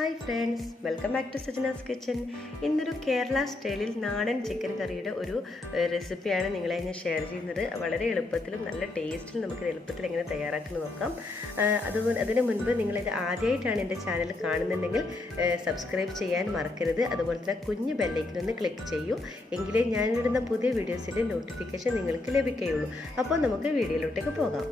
Hi friends, welcome back to Sajana's kitchen. ഇന്നൊരു കേരള സ്റ്റൈലിൽ നാടൻ ചിക്കൻ കറിയുടെ ഒരു റെസിപ്പിയാണ് നിങ്ങളെ ഞാൻ ഷെയർ ചെയ്യുന്നത്. വളരെ എളുപ്പത്തിലും നല്ല ടേസ്റ്റിലും നമുക്ക് എളുപ്പത്തിൽ എങ്ങനെ തയ്യാറാക്കുന്നത് നോക്കാം. അതിന് മുൻപ് നിങ്ങളിത് ആദ്യമായിട്ടാണ് എൻ്റെ ചാനൽ കാണുന്നുണ്ടെങ്കിൽ സബ്സ്ക്രൈബ് ചെയ്യാൻ മറക്കരുത്. അതുപോലെ തന്നെ കുഞ്ഞ് ബെല്ലൈക്കനൊന്ന് ക്ലിക്ക് ചെയ്യൂ, എങ്കിലേ ഞാനിടുന്ന പുതിയ വീഡിയോസിൻ്റെ നോട്ടിഫിക്കേഷൻ നിങ്ങൾക്ക് ലഭിക്കുകയുള്ളൂ. അപ്പോൾ നമുക്ക് വീഡിയോയിലോട്ടേക്ക് പോകാം.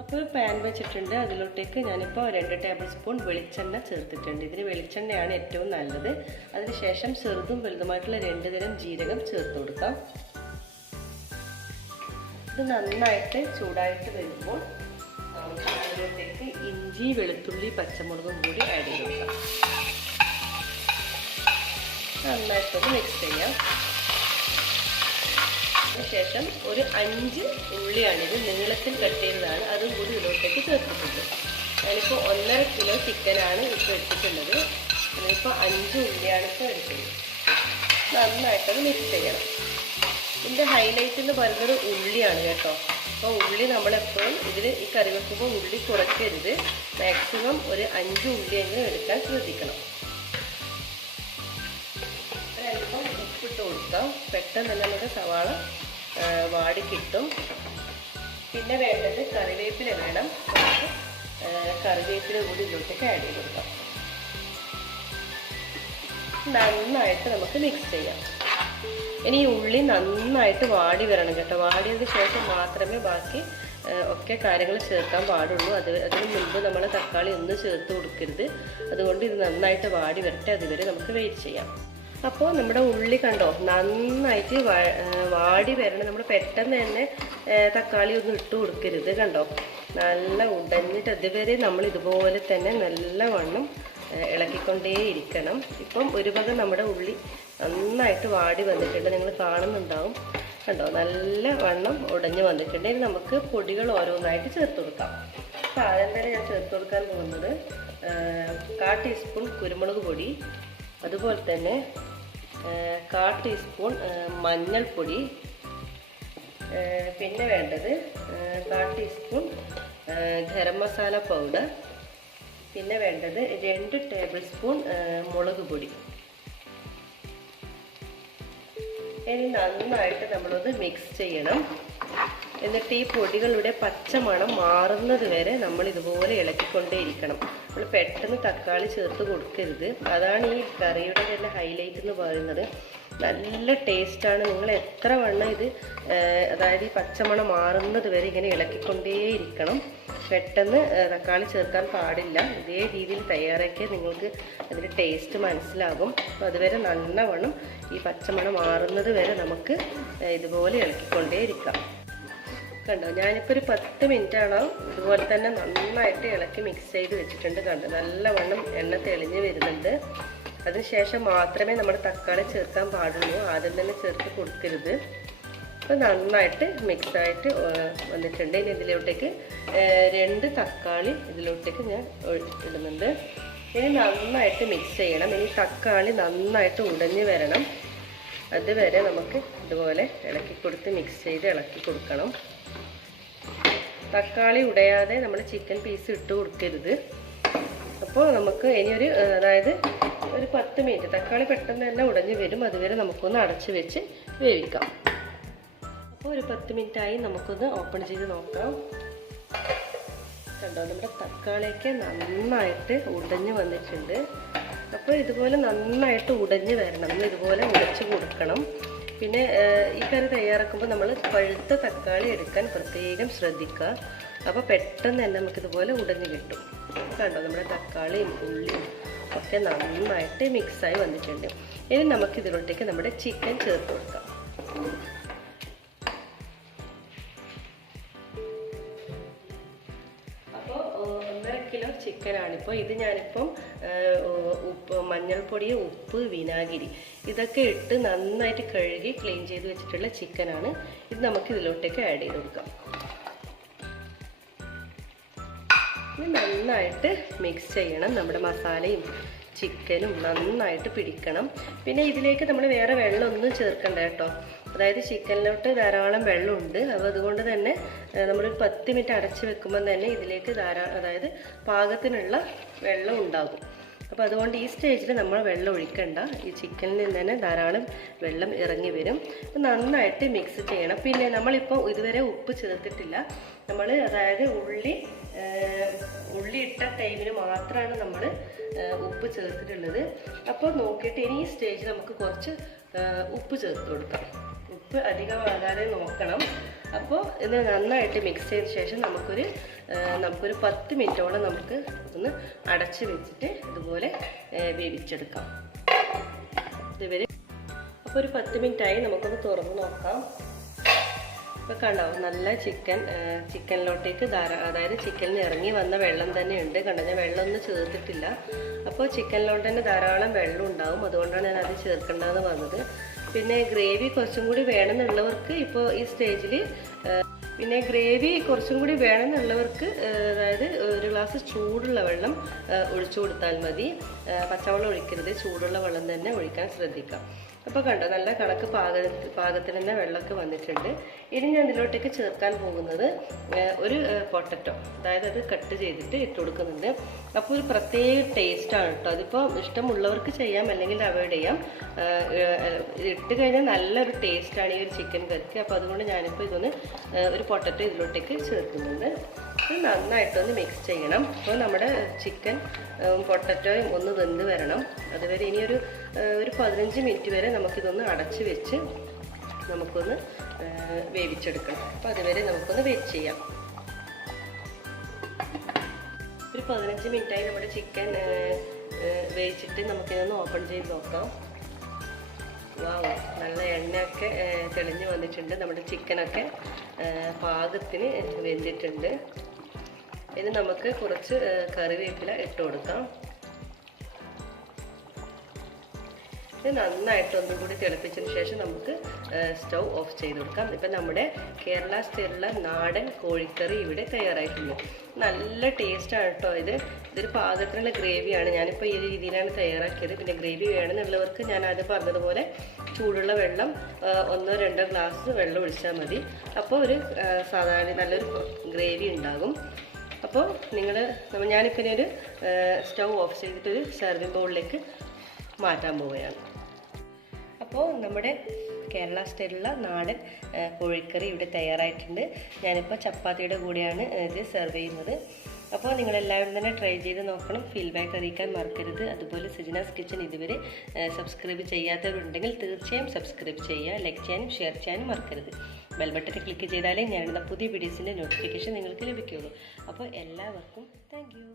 അപ്പോൾ പാൻ വെച്ചിട്ടുണ്ട്. അതിലോട്ടേക്ക് ഞാനിപ്പോൾ 2 ടേബിൾ സ്പൂൺ വെളിച്ചെണ്ണ ചേർത്തിട്ടുണ്ട്. ഇതിന് വെളിച്ചെണ്ണയാണ് ഏറ്റവും നല്ലത്. അതിനുശേഷം ചെറുതും വലുതുമായിട്ടുള്ള 2 തരം ജീരകം ചേർത്ത് കൊടുക്കാം. ഇത് നന്നായിട്ട് ചൂടായിട്ട് വരുമ്പോൾ അതിലോട്ടേക്ക് ഇഞ്ചി, വെളുത്തുള്ളി, പച്ചമുളകും കൂടി ആഡ് ചെയ്ത് കൊടുക്കാം. നന്നായിട്ടൊന്ന് മിക്സ് ചെയ്യാം. അതിനുശേഷം ഒരു 5 ഉള്ളിയാണിത്, നീളത്തിൽ കട്ട് ചെയ്തതാണ്. അതും കൂടി ഇതിലോട്ടേക്ക് ചേർത്തിട്ടുണ്ട്. ഞാനിപ്പോൾ 1.5 കിലോ ചിക്കനാണ് ഇപ്പോൾ എടുത്തിട്ടുള്ളത്. ഞാനിപ്പോൾ 5 ഉള്ളിയാണ് ഇപ്പോൾ എടുത്തത്. നന്നായിട്ടത് മിക്സ് ചെയ്യണം. ഇതിൻ്റെ ഹൈലൈറ്റ് എന്ന് പറയുന്നത് ഉള്ളിയാണ് കേട്ടോ. അപ്പോൾ ഉള്ളി നമ്മളെപ്പോഴും ഈ കറി വെക്കുമ്പോൾ ഉള്ളി കുറയ്ക്കരുത്. മാക്സിമം ഒരു 5 ഉള്ളിയെങ്കിലും എടുക്കാൻ ശ്രദ്ധിക്കണം. അല്പം ഉപ്പിട്ട് കൊടുക്കാം. പെട്ടെന്ന് തന്നെ നമുക്ക് സവാള വാടി കിട്ടും. പിന്നെ വേണ്ടത് കറിവേപ്പില വേണം. നമുക്ക് കറിവേപ്പില കൂടി ഇതിലോട്ടേക്ക് ആഡ് ചെയ്ത് കൊടുക്കാം. നന്നായിട്ട് നമുക്ക് മിക്സ് ചെയ്യാം. ഇനി ഈ ഉള്ളി നന്നായിട്ട് വാടി വരണം കേട്ടോ. വാടിയതിന് ശേഷം മാത്രമേ ബാക്കി ഒക്കെ കാര്യങ്ങൾ ചേർക്കാൻ പാടുള്ളൂ. അതിന് മുൻപ് നമ്മൾ തക്കാളി ഒന്നും ചേർത്ത് കൊടുക്കരുത്. അതുകൊണ്ട് ഇത് നന്നായിട്ട് വാടി വരട്ടെ. അതുവരെ നമുക്ക് വെയിറ്റ് ചെയ്യാം. അപ്പോൾ നമ്മുടെ ഉള്ളി കണ്ടോ നന്നായിട്ട് വാടി വരണം. നമ്മൾ പെട്ടെന്ന് തന്നെ തക്കാളി ഒന്നും ഇട്ട് കൊടുക്കരുത്. കണ്ടോ നല്ല ഉടഞ്ഞിട്ട് അതുവരെ നമ്മൾ ഇതുപോലെ തന്നെ നല്ലവണ്ണം ഇളക്കിക്കൊണ്ടേ ഇരിക്കണം. ഇപ്പം ഒരു ഭാഗം നമ്മുടെ ഉള്ളി നന്നായിട്ട് വാടി വന്നിട്ടുണ്ട്, നിങ്ങൾ കാണുന്നുണ്ടാവും. കണ്ടോ നല്ല വണ്ണം ഉടഞ്ഞ് വന്നിട്ടുണ്ട്. ഇനി നമുക്ക് പൊടികൾ ഓരോന്നായിട്ട് ചേർത്ത് കൊടുക്കാം. അപ്പോൾ ആദ്യം തന്നെ ഞാൻ ചേർത്ത് കൊടുക്കാൻ പോകുന്നത് 1/4 ടീസ്പൂൺ കുരുമുളക് പൊടി, അതുപോലെ തന്നെ 1/4 ടീസ്പൂൺ മഞ്ഞൾപ്പൊടി, പിന്നെ വേണ്ടത് 1/4 ടീസ്പൂൺ ഗരം മസാല പൗഡർ, പിന്നെ വേണ്ടത് 2 ടേബിൾ സ്പൂൺ മുളക് പൊടി. ഇനി നന്നായിട്ട് നമ്മളൊന്ന് മിക്സ് ചെയ്യണം. എന്നിട്ട് ഈ പൊടികളുടെ പച്ചമണം മാറുന്നത് വരെ നമ്മൾ ഇതുപോലെ ഇളക്കിക്കൊണ്ടേയിരിക്കണം. നമ്മൾ പെട്ടെന്ന് തക്കാളി ചേർത്ത് കൊടുക്കരുത്. അതാണ് ഈ കറിയുടെ തന്നെ ഹൈലൈറ്റ് എന്ന് പറയുന്നത്. നല്ല ടേസ്റ്റാണ്. നിങ്ങൾ എത്ര വണ്ണം ഇത് അതായത് ഈ പച്ചമണം മാറുന്നത് വരെ ഇങ്ങനെ ഇളക്കിക്കൊണ്ടേയിരിക്കണം. പെട്ടെന്ന് തക്കാളി ചേർക്കാൻ പാടില്ല. ഇതേ രീതിയിൽ തയ്യാറാക്കിയാൽ നിങ്ങൾക്ക് അതിൻ്റെ ടേസ്റ്റ് മനസ്സിലാകും. അപ്പോൾ അതുവരെ നല്ലവണ്ണം ഈ പച്ചമണം മാറുന്നത് വരെ നമുക്ക് ഇതുപോലെ ഇളക്കിക്കൊണ്ടേയിരിക്കാം. കണ്ടോ ഞാനിപ്പോൾ ഒരു 10 മിനിറ്റാണ് ഇതുപോലെ തന്നെ നന്നായിട്ട് ഇളക്കി മിക്സ് ചെയ്ത് വെച്ചിട്ടുണ്ട്. കണ്ടോ നല്ലവണ്ണം എണ്ണ തെളിഞ്ഞ് വരുന്നുണ്ട്. അതിനുശേഷം മാത്രമേ നമ്മൾ തക്കാളി ചേർക്കാൻ പാടുള്ളൂ. ആദ്യം തന്നെ ചേർത്ത് കൊടുക്കരുത്. അപ്പോൾ നന്നായിട്ട് മിക്സായിട്ട് വന്നിട്ടുണ്ട്. ഇനി ഇതിലോട്ടേക്ക് 2 തക്കാളി ഇതിലോട്ടേക്ക് ഞാൻ ഇടുന്നുണ്ട്. ഇനി നന്നായിട്ട് മിക്സ് ചെയ്യണം. ഇനി തക്കാളി നന്നായിട്ട് ഉടഞ്ഞ് വരണം. അതുവരെ നമുക്ക് ഇതുപോലെ ഇളക്കി കൊടുത്ത് മിക്സ് ചെയ്ത് ഇളക്കി കൊടുക്കണം. തക്കാളി ഉടയാതെ നമ്മൾ ചിക്കൻ പീസ് ഇട്ട് കൊടുക്കരുത്. അപ്പോൾ നമുക്ക് ഇനിയൊരു അതായത് ഒരു 10 മിനിറ്റ് തക്കാളി പെട്ടെന്ന് തന്നെ ഉടഞ്ഞ് വരും. അതുവരെ നമുക്കൊന്ന് അടച്ച് വെച്ച് വേവിക്കാം. അപ്പോൾ ഒരു 10 മിനിറ്റായി. നമുക്കൊന്ന് ഓപ്പൺ ചെയ്ത് നോക്കാം. കണ്ടോ നമ്മുടെ തക്കാളിയൊക്കെ നന്നായിട്ട് ഉടഞ്ഞ് വന്നിട്ടുണ്ട്. അപ്പോൾ ഇതുപോലെ നന്നായിട്ട് ഉടഞ്ഞ് വരണം. നമ്മൾ ഇതുപോലെ ഉടച്ച് കൊടുക്കണം. പിന്നെ ഈ കറി തയ്യാറാക്കുമ്പോൾ നമ്മൾ പഴുത്ത തക്കാളി എടുക്കാൻ പ്രത്യേകം ശ്രദ്ധിക്കുക. അപ്പോൾ പെട്ടെന്ന് തന്നെ നമുക്കിതുപോലെ ഉടഞ്ഞ് കിട്ടും. കണ്ടോ നമ്മുടെ തക്കാളിയും ഉള്ളിയും ഒക്കെ നന്നായിട്ട് മിക്സായി വന്നിട്ടുണ്ട്. ഇനി നമുക്കിതിലോട്ടേക്ക് നമ്മുടെ ചിക്കൻ ചേർത്ത് കൊടുക്കാം. അപ്പോൾ 1.5 കിലോ ചിക്കനാണിപ്പോൾ. ഇത് ഞാനിപ്പം മഞ്ഞൾപ്പൊടി, ഉപ്പ്, വിനാഗിരി ഇതൊക്കെ ഇട്ട് നന്നായിട്ട് കഴുകി ക്ലീൻ ചെയ്ത് വെച്ചിട്ടുള്ള ചിക്കനാണ്. ഇത് നമുക്ക് ഇതിലോട്ടേക്ക് ആഡ് ചെയ്ത് കൊടുക്കാം. ഇത് നന്നായിട്ട് മിക്സ് ചെയ്യണം. നമ്മുടെ മസാലയും ചിക്കനും നന്നായിട്ട് പിടിക്കണം. പിന്നെ ഇതിലേക്ക് നമ്മൾ വേറെ വെള്ളമൊന്നും ചേർക്കണ്ട കേട്ടോ. അതായത് ചിക്കനിലോട്ട് ധാരാളം വെള്ളമുണ്ട്. അപ്പോൾ അതുകൊണ്ട് തന്നെ നമ്മളൊരു 10 മിനിറ്റ് അടച്ച് വെക്കുമ്പോൾ തന്നെ ഇതിലേക്ക് അതായത് പാകത്തിനുള്ള വെള്ളം ഉണ്ടാകും. അപ്പോൾ അതുകൊണ്ട് ഈ സ്റ്റേജിൽ നമ്മൾ വെള്ളം ഒഴിക്കണ്ട. ഈ ചിക്കനിൽ നിന്ന് തന്നെ ധാരാളം വെള്ളം ഇറങ്ങി വരും. നന്നായിട്ട് മിക്സ് ചെയ്യണം. പിന്നെ നമ്മളിപ്പോൾ ഇതുവരെ ഉപ്പ് ചേർത്തിട്ടില്ല. നമ്മൾ അതായത് ഉള്ളി ഇട്ട ടൈമിന് മാത്രമാണ് നമ്മൾ ഉപ്പ് ചേർത്തിട്ടുള്ളത്. അപ്പോൾ നോക്കിയിട്ട് ഇനി ഈ സ്റ്റേജിൽ നമുക്ക് കുറച്ച് ഉപ്പ് ചേർത്ത് കൊടുക്കാം. ഉപ്പ് അധികമാകാതെ നോക്കണം. അപ്പോൾ ഇത് നന്നായിട്ട് മിക്സ് ചെയ്ത ശേഷം നമുക്കൊരു 10 മിനിറ്റോളം നമുക്ക് ഒന്ന് അടച്ച് വെച്ചിട്ട് ഇതുപോലെ വേവിച്ചെടുക്കാം. ഇതുവരെ അപ്പോൾ ഒരു 10 മിനിറ്റായി. നമുക്കൊന്ന് തുറന്ന് നോക്കാം. ഇപ്പോൾ കണ്ടോ, നല്ല ചിക്കനിലോട്ടേക്ക് അതായത് ചിക്കനിൽ ഇറങ്ങി വന്ന വെള്ളം തന്നെ ഉണ്ട്. കണ്ടോ, ഞാൻ വെള്ളമൊന്നും ചേർത്തിട്ടില്ല. അപ്പോൾ ചിക്കനിലോട്ട് തന്നെ ധാരാളം വെള്ളം ഉണ്ടാവും. അതുകൊണ്ടാണ് ഞാൻ അത് ചേർക്കേണ്ടതെന്ന് പറഞ്ഞത്. പിന്നെ ഗ്രേവി കുറച്ചും കൂടി വേണമെന്നുള്ളവർക്ക് ഇപ്പോൾ ഈ സ്റ്റേജിൽ അതായത് ഒരു ഗ്ലാസ് ചൂടുള്ള വെള്ളം ഒഴിച്ചു കൊടുത്താൽ മതി. പച്ചവെള്ളം ഒഴിക്കരുത്, ചൂടുള്ള വെള്ളം തന്നെ ഒഴിക്കാൻ ശ്രദ്ധിക്കാം. അപ്പോൾ കണ്ടോ, നല്ല കണക്ക് പാകത്തിന് തന്നെ വെള്ളമൊക്കെ വന്നിട്ടുണ്ട്. ഇനി ഞാൻ ഇതിലോട്ടേക്ക് ചേർക്കാൻ പോകുന്നത് ഒരു പൊട്ടറ്റോ, അതായത് അത് കട്ട് ചെയ്തിട്ട് ഇട്ട് കൊടുക്കുന്നുണ്ട്. അപ്പോൾ ഒരു പ്രത്യേക ടേസ്റ്റാണ് കേട്ടോ. അതിപ്പോൾ ഇഷ്ടമുള്ളവർക്ക് ചെയ്യാം, അല്ലെങ്കിൽ അവോയ്ഡ് ചെയ്യാം. ഇട്ട് കഴിഞ്ഞാൽ നല്ലൊരു ടേസ്റ്റാണ് ഈ ഒരു ചിക്കൻ കറിക്ക്. അപ്പോൾ അതുകൊണ്ട് ഞാനിപ്പോൾ ഒരു പൊട്ടറ്റോ ഇതിലോട്ടേക്ക് ചേർക്കുന്നുണ്ട്. ഇത് നന്നായിട്ടൊന്ന് മിക്സ് ചെയ്യണം. അപ്പോൾ നമ്മുടെ ചിക്കൻ പൊട്ടറ്റോയും ഒന്ന് വെന്ത് വരണം. അതുവരെ ഇനി ഒരു 15 മിനിറ്റ് വരെ നമുക്കിതൊന്ന് അടച്ച് വെച്ച് നമുക്കൊന്ന് വേവിച്ചെടുക്കണം. അപ്പോൾ അതുവരെ നമുക്കൊന്ന് വെയിറ്റ് ചെയ്യാം. ഒരു 15 മിനിറ്റായി നമ്മുടെ ചിക്കൻ വേവിച്ചിട്ട് നമുക്കിതൊന്ന് ഓപ്പൺ ചെയ്ത് നോക്കാം. വാവ്, നല്ല എണ്ണയൊക്കെ തെളിഞ്ഞ് വന്നിട്ടുണ്ട്. നമ്മുടെ ചിക്കനൊക്കെ പാകത്തിന് വെന്തിട്ടുണ്ട്. ഇനി നമുക്ക് കുറച്ച് കറിവേപ്പില ഇട്ട് കൊടുക്കാം. ഇത് നന്നായിട്ട് ഒന്നും കൂടി തിളപ്പിച്ചതിന് ശേഷം നമുക്ക് സ്റ്റൗ ഓഫ് ചെയ്ത് കൊടുക്കാം. ഇപ്പം നമ്മുടെ കേരള സ്റ്റൈലുള്ള നാടൻ കോഴിക്കറി ഇവിടെ തയ്യാറായിട്ടുണ്ട്. നല്ല ടേസ്റ്റാണ് കേട്ടോ. ഇതൊരു പാകത്തിനുള്ള ഗ്രേവിയാണ്. ഞാനിപ്പോൾ ഈ രീതിയിലാണ് തയ്യാറാക്കിയത്. പിന്നെ ഗ്രേവി വേണമെന്നുള്ളവർക്ക് ഞാൻ ആദ്യം പറഞ്ഞതുപോലെ ചൂടുള്ള വെള്ളം 1-2 ഗ്ലാസ് വെള്ളം ഒഴിച്ചാൽ മതി. അപ്പോൾ ഒരു സാധാരണ നല്ലൊരു ഗ്രേവി ഉണ്ടാകും. അപ്പോൾ ഞാനിപ്പോൾ ഒരു സ്റ്റൗ ഓഫ് ചെയ്തിട്ടൊരു സെർവിങ് ബൗളിലേക്ക് മാറ്റാൻ പോവുകയാണ്. അപ്പോൾ നമ്മുടെ കേരള സ്റ്റൈലുള്ള നാടൻ കോഴിക്കറി ഇവിടെ തയ്യാറായിട്ടുണ്ട്. ഞാനിപ്പോൾ ചപ്പാത്തിയുടെ കൂടെയാണ് ഇത് സെർവ് ചെയ്യുന്നത്. അപ്പോൾ നിങ്ങളെല്ലാവരും തന്നെ ട്രൈ ചെയ്ത് നോക്കണം. ഫീഡ്ബാക്ക് അറിയിക്കാൻ മറക്കരുത്. അതുപോലെ സജിനാസ് കിച്ചൻ ഇതുവരെ സബ്സ്ക്രൈബ് ചെയ്യാത്തവരുണ്ടെങ്കിൽ തീർച്ചയായും സബ്സ്ക്രൈബ് ചെയ്യുക. ലൈക്ക് ചെയ്യാനും ഷെയർ ചെയ്യാനും മറക്കരുത്. ബെൽ ബട്ടൺ ക്ലിക്ക് ചെയ്താലേ ഞാനിടുന്ന പുതിയ വീഡിയോസിൻ്റെ നോട്ടിഫിക്കേഷൻ നിങ്ങൾക്ക് ലഭിക്കുകയുള്ളൂ. അപ്പോൾ എല്ലാവർക്കും താങ്ക് യു.